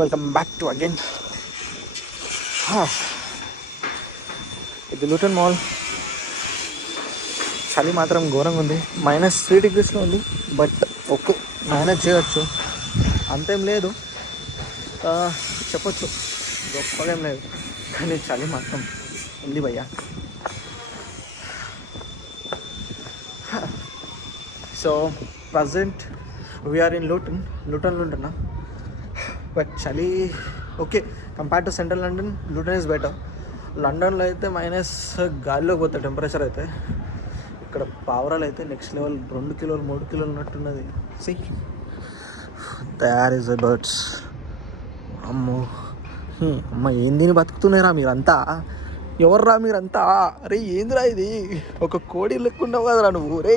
Welcome back to again ఇది Luton mall. చలి మాత్రం ఘోరంగా ఉంది, -3 degreesలో ఉంది. బట్ ఓకే, మేనేజ్ చేయవచ్చు, అంతేం లేదు, చెప్పచ్చు, గొప్పగా ఏం లేదు, కానీ చలి మాత్రం ఉంది భయ్యా. సో ప్రజెంట్ వీఆర్ ఇన్ లూటన్లో ఉంటున్నా. బట్ చలి okay, compare to central London, Luton is better. లండన్లో అయితే మైనస్ గాలిలోకి పోతాయి టెంపరేచర్ అయితే. ఇక్కడ పావురాలు అయితే నెక్స్ట్ లెవెల్, 2 కిలోలు 3 కిలోలు ఉన్నట్టున్నది. See there is a birds. అమ్మో అమ్మ, ఏందిని బతుకుతున్నారా మీరంతా? ఎవర్రా మీరంతా? అరే ఏందిరా ఇది, ఒక కోడి లెక్కున్నావు కదరా నువ్వు రే.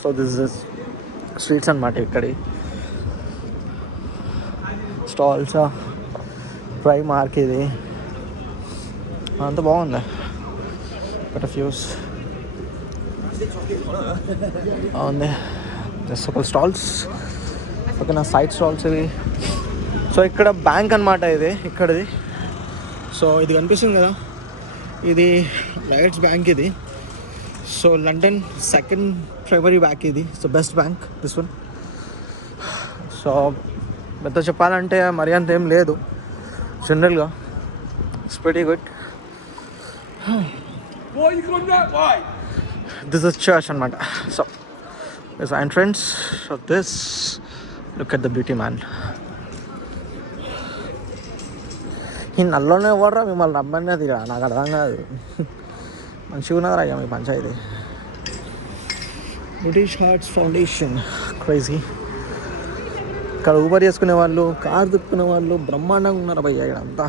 సో దిస్ ఇస్ స్ట్రీట్స్ అన్నమాట. ఇక్కడి స్టాల్స్, ఫ్రై మార్క్, ఇది అంత బాగుంది. బట్ ఫ్యూస్ బాగుంది. జస్ట్ ఒక స్టాల్స్, ఓకే, నా సైడ్ స్టాల్స్ ఇవి. సో ఇక్కడ బ్యాంక్ అనమాట ఇది, ఇక్కడిది. సో ఇది కనిపిస్తుంది కదా, ఇది లైట్స్ బ్యాంక్ ఇది. So London second primary bank ఇది. So best bank this one. So ఎంత చెప్పాలంటే మరి అంత ఏం లేదు జనరల్గా. It's pretty good. This is church అనమాట. So this entrance of this. Look at the beauty man. ఈ నల్లోనే ఎవడరా మిమ్మల్ని రమ్మన్నది, నాకు అర్థం కాదు. మంచిగా ఉన్నదిరా అయ్యా మీ పంచాయతీ. British hearts foundation, crazy. ఇక్కడ ఊబర్ చేసుకునే వాళ్ళు, కార్ తిప్పుకునే వాళ్ళు బ్రహ్మాండంగా ఉన్నారు భయ్యా ఇక్కడ అంతా.